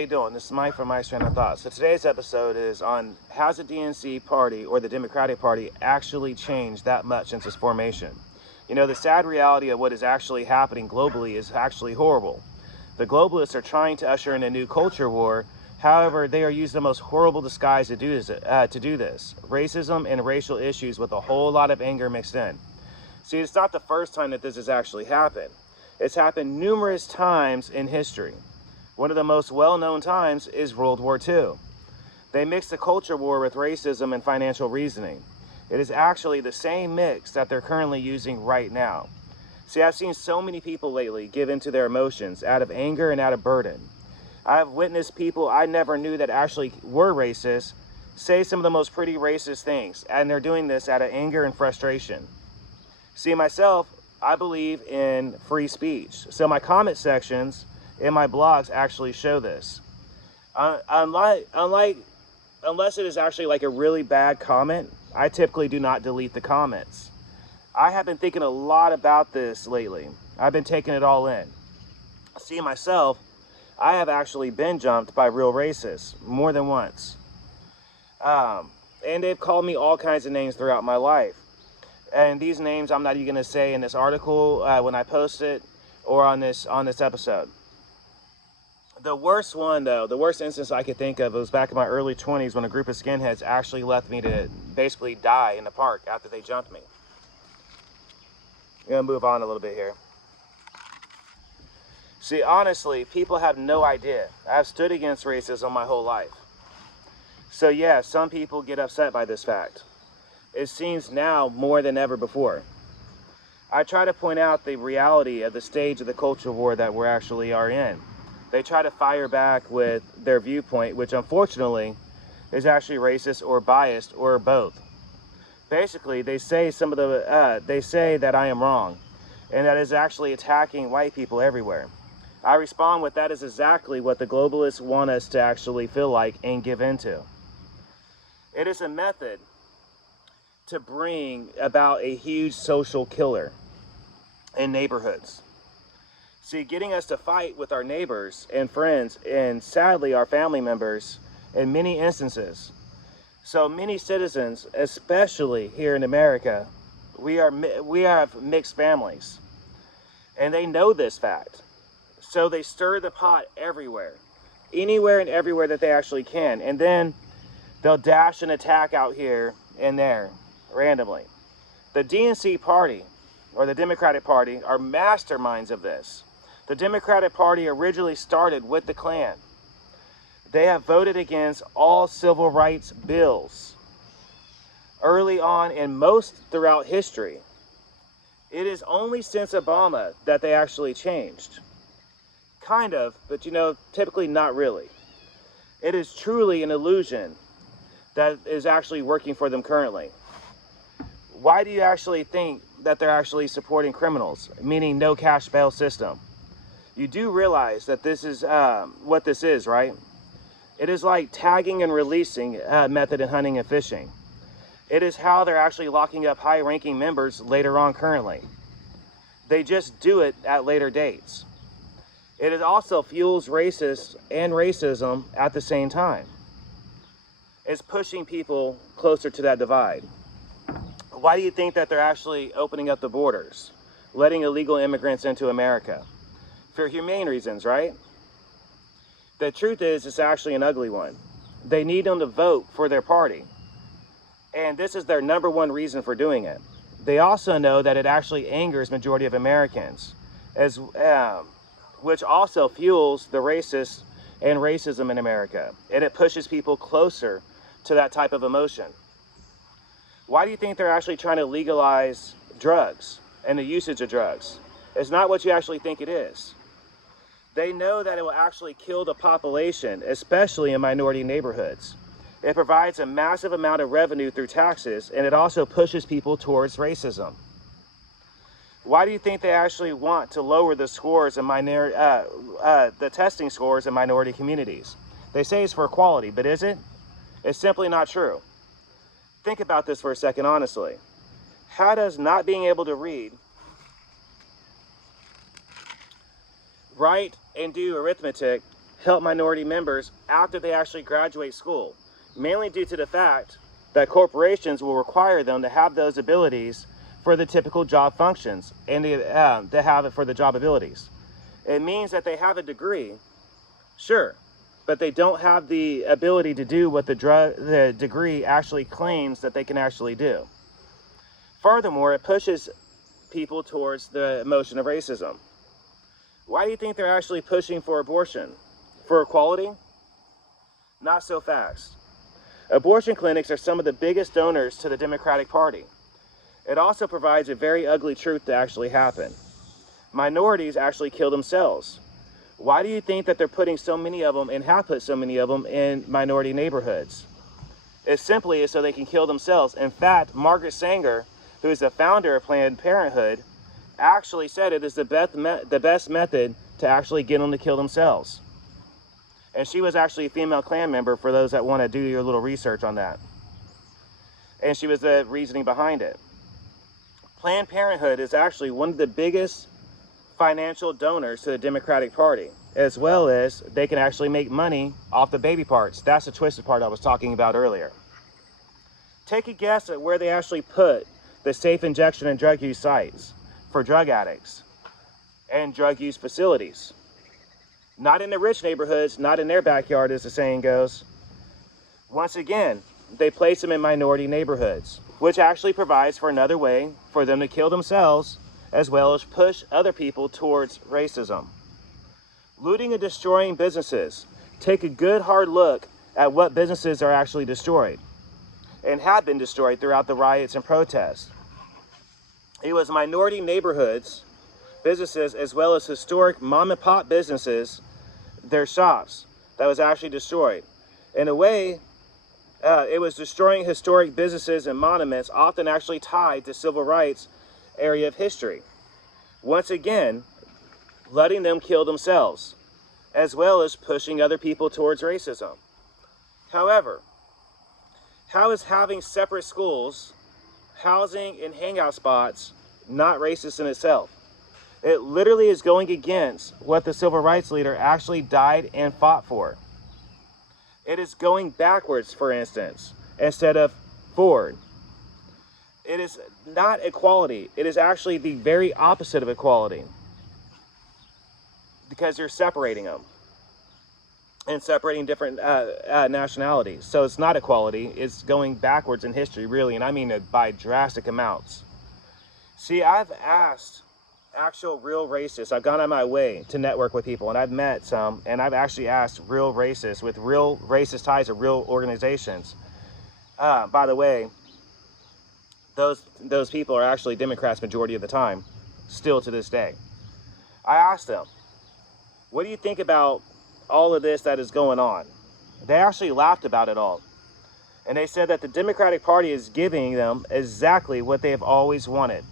you doing? This is Mike from My Strand of Thought. So today's episode is on, has the DNC party or the Democratic Party actually changed that much since its formation? You know, the sad reality of what is actually happening globally is actually horrible. The globalists are trying to usher in a new culture war. However, they are using the most horrible disguise to do this. Racism and racial issues with a whole lot of anger mixed in. See, it's not the first time that this has actually happened. It's happened numerous times in history. One of the most well-known times is World War II. They mixed the culture war with racism and financial reasoning. It is actually the same mix that they're currently using right now. See, I've seen so many people lately give into their emotions out of anger and out of burden. I have witnessed people I never knew that actually were racist say some of the most pretty racist things, and they're doing this out of anger and frustration. See, myself, I believe in free speech. So my comment sections in my blogs actually show this. Unless it is actually like a really bad comment, I typically do not delete the comments. I have been thinking a lot about this lately. I've been taking it all in. See, myself, I have actually been jumped by real racists more than once. And they've called me all kinds of names throughout my life. And these names I'm not even going to say in this article when I post it or on this episode. The worst one, though, the worst instance I could think of was back in my early 20s when a group of skinheads actually left me to basically die in the park after they jumped me. I'm going to move on a little bit here. See, honestly, people have no idea. I've stood against racism my whole life. So yeah, some people get upset by this fact. It seems now more than ever before. I try to point out the reality of the stage of the culture war that we actually are in. They try to fire back with their viewpoint, which unfortunately is actually racist or biased or both. Basically, they say they say that I am wrong, and that is actually attacking white people everywhere. I respond with that is exactly what the globalists want us to actually feel like and give into. It is a method to bring about a huge social killer in neighborhoods. See, getting us to fight with our neighbors and friends and sadly our family members in many instances. So many citizens, especially here in America, we have mixed families, and they know this fact. So they stir the pot everywhere, anywhere and everywhere that they actually can, and then they'll dash an attack out here and there randomly. The DNC party or the Democratic Party are masterminds of this. The Democratic Party originally started with the Klan. They have voted against all civil rights bills early on and most throughout history. It is only since Obama that they actually changed. Kind of, but you know, typically not really. It is truly an illusion that is actually working for them currently. Why do you actually think that they're actually supporting criminals, meaning no cash bail system? You do realize that this is what this is, right? It is like tagging and releasing method in hunting and fishing. It is how they're actually locking up high-ranking members later on currently. They just do it at later dates. It also fuels racists and racism at the same time. It's pushing people closer to that divide. Why do you think that they're actually opening up the borders, letting illegal immigrants into America? For humane reasons, right? The truth is, it's actually an ugly one. They need them to vote for their party. And this is their number one reason for doing it. They also know that it actually angers majority of Americans, which also fuels the racists and racism in America. And it pushes people closer to that type of emotion. Why do you think they're actually trying to legalize drugs and the usage of drugs? It's not what you actually think it is. They know that it will actually kill the population, especially in minority neighborhoods. It provides a massive amount of revenue through taxes, and it also pushes people towards racism. Why do you think they actually want to lower the scores in the testing scores in minority communities? They say it's for equality, but is it? It's simply not true. Think about this for a second, honestly. How does not being able to read, write, and do arithmetic help minority members after they actually graduate school, mainly due to the fact that corporations will require them to have those abilities for the typical job functions and to have it for the job abilities. It means that they have a degree, sure, but they don't have the ability to do what the degree actually claims that they can actually do. Furthermore, it pushes people towards the emotion of racism. Why do you think they're actually pushing for abortion? For equality? Not so fast. Abortion clinics are some of the biggest donors to the Democratic Party. It also provides a very ugly truth to actually happen. Minorities actually kill themselves. Why do you think that they're putting so many of them and have put so many of them in minority neighborhoods? It simply is so they can kill themselves. In fact, Margaret Sanger, who is the founder of Planned Parenthood, actually said it is the best method to actually get them to kill themselves. And she was actually a female Klan member, for those that want to do your little research on that. And she was the reasoning behind it. Planned Parenthood is actually one of the biggest financial donors to the Democratic Party, as well as they can actually make money off the baby parts. That's the twisted part I was talking about earlier. Take a guess at where they actually put the safe injection and drug use sites for drug addicts and drug use facilities. Not in the rich neighborhoods, not in their backyard, as the saying goes. Once again, they place them in minority neighborhoods, which actually provides for another way for them to kill themselves, as well as push other people towards racism. Looting and destroying businesses. Take a good hard look at what businesses are actually destroyed and have been destroyed throughout the riots and protests. It was minority neighborhoods, businesses, as well as historic mom and pop businesses, their shops, that was actually destroyed. In a way, it was destroying historic businesses and monuments, often actually tied to civil rights area of history. Once again, letting them kill themselves, as well as pushing other people towards racism. However, how is having separate schools, housing, and hangout spots not racist in itself? It literally is going against what the civil rights leader actually died and fought for. It is going backwards, for instance, instead of forward. It is not equality. It is actually the very opposite of equality, because you're separating them and separating different nationalities. So it's not equality. It's going backwards in history, really, and I mean it by drastic amounts. See, I've asked actual real racists. I've gone on my way to network with people, and I've met some, and I've actually asked real racists with real racist ties to real organizations. By the way, those people are actually Democrats majority of the time, still to this day. I asked them, what do you think about all of this that is going on? They actually laughed about it all. And they said that the Democratic Party is giving them exactly what they have always wanted,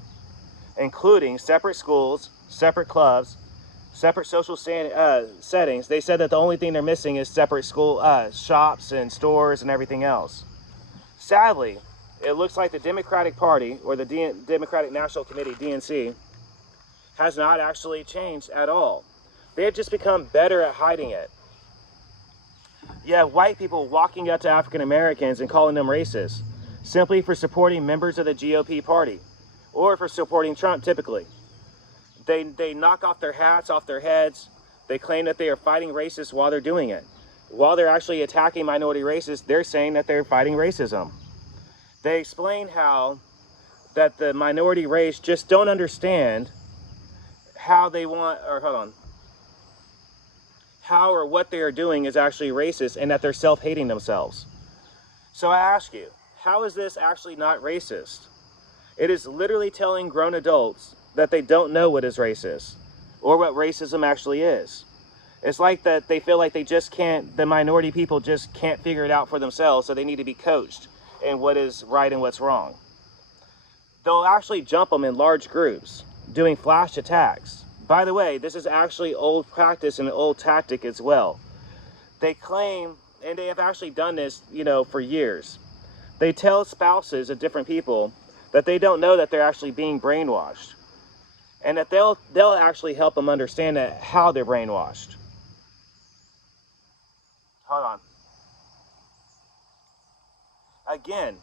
including separate schools, separate clubs, separate social settings. They said that the only thing they're missing is separate school shops and stores and everything else. Sadly, it looks like the Democratic Party, or the Democratic National Committee, DNC, has not actually changed at all. They have just become better at hiding it. You have white people walking up to African Americans and calling them racist, simply for supporting members of the GOP party, or for supporting Trump typically. They knock off their hats off their heads. They claim that they are fighting racists while they're doing it. While they're actually attacking minority racists, they're saying that they're fighting racism. They explain how that the minority race just don't understand how they want, or hold on, how or what they are doing is actually racist, and that they're self-hating themselves. So I ask you, how is this actually not racist? It is literally telling grown adults that they don't know what is racist, or what racism actually is. It's like that they feel like they just can't, the minority people just can't figure it out for themselves, so they need to be coached in what is right and what's wrong. They'll actually jump them in large groups, doing flash attacks. By the way, this is actually old practice and an old tactic as well. They claim, and they have actually done this, for years. They tell spouses of different people that they don't know that they're actually being brainwashed, and that they'll actually help them understand how they're brainwashed. Hold on. Again,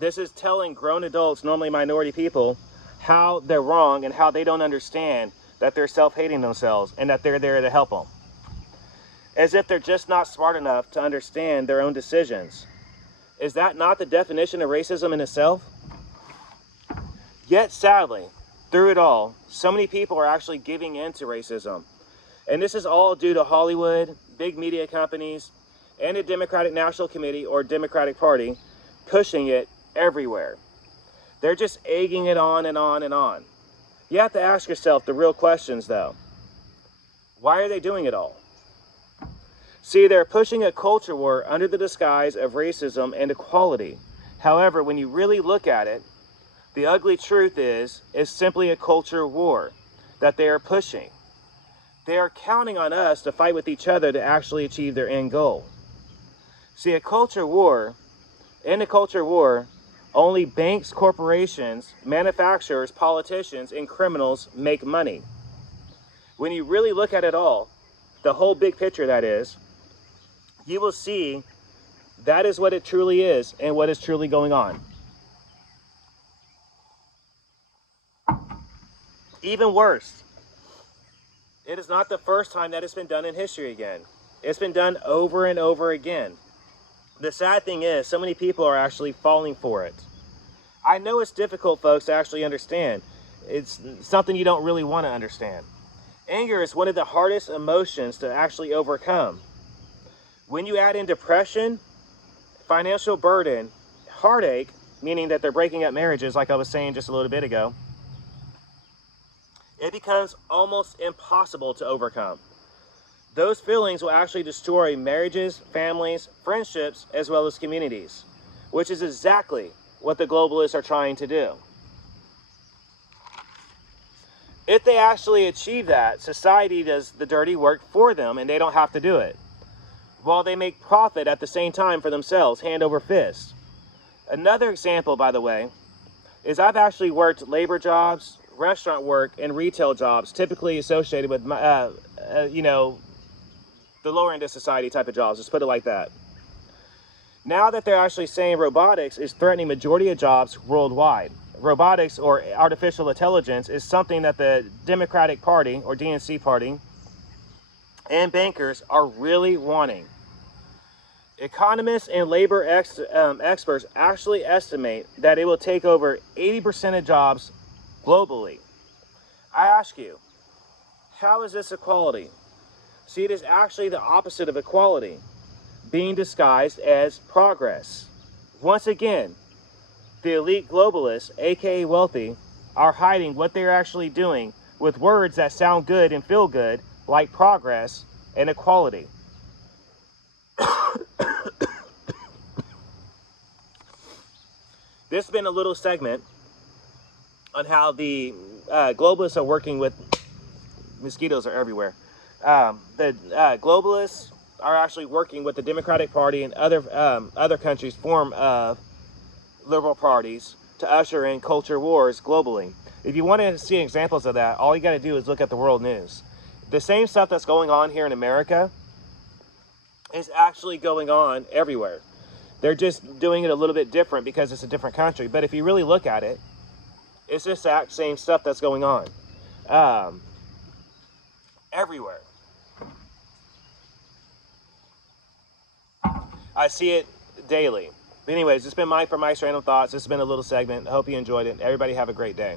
this is telling grown adults, normally minority people, how they're wrong and how they don't understand that they're self-hating themselves and that they're there to help them. As if they're just not smart enough to understand their own decisions. Is that not the definition of racism in itself? Yet, sadly, through it all, so many people are actually giving in to racism. And this is all due to Hollywood, big media companies, and the Democratic National Committee or Democratic Party pushing it everywhere. They're just egging it on and on and on. You have to ask yourself the real questions, though. Why are they doing it all? See, they're pushing a culture war under the disguise of racism and equality. However, when you really look at it, the ugly truth is simply a culture war that they are pushing. They are counting on us to fight with each other to actually achieve their end goal. See, in a culture war, only banks, corporations, manufacturers, politicians, and criminals make money. When you really look at it all, the whole big picture that is, you will see that is what it truly is and what is truly going on. Even worse, it is not the first time that it's been done in history again. It's been done over and over again. The sad thing is, so many people are actually falling for it. I know it's difficult, folks, to actually understand. It's something you don't really want to understand. Anger is one of the hardest emotions to actually overcome. When you add in depression, financial burden, heartache, meaning that they're breaking up marriages, like I was saying just a little bit ago, it becomes almost impossible to overcome. Those feelings will actually destroy marriages, families, friendships, as well as communities, which is exactly what the globalists are trying to do. If they actually achieve that, society does the dirty work for them and they don't have to do it, while they make profit at the same time for themselves, hand over fist. Another example, by the way, is I've actually worked labor jobs, restaurant work, and retail jobs, typically associated with, the lower end of society type of jobs, let's put it like that. Now that they're actually saying robotics is threatening majority of jobs worldwide. Robotics or artificial intelligence is something that the Democratic Party or DNC Party and bankers are really wanting. Economists and labor experts actually estimate that it will take over 80% of jobs globally. I ask you, how is this equality? See, it is actually the opposite of equality, being disguised as progress. Once again, the elite globalists, aka wealthy, are hiding what they're actually doing with words that sound good and feel good, like progress and equality. This has been a little segment on how the globalists are working with, mosquitoes are everywhere. The globalists are actually working with the Democratic Party and other countries' form of liberal parties to usher in culture wars globally. If you want to see examples of that, all you got to do is look at the world news. The same stuff that's going on here in America is actually going on everywhere. They're just doing it a little bit different because it's a different country. But if you really look at it, it's just the exact same stuff that's going on everywhere. I see it daily. But anyways, it's been Mike from Mike's Random Thoughts. This has been a little segment. I hope you enjoyed it. Everybody have a great day.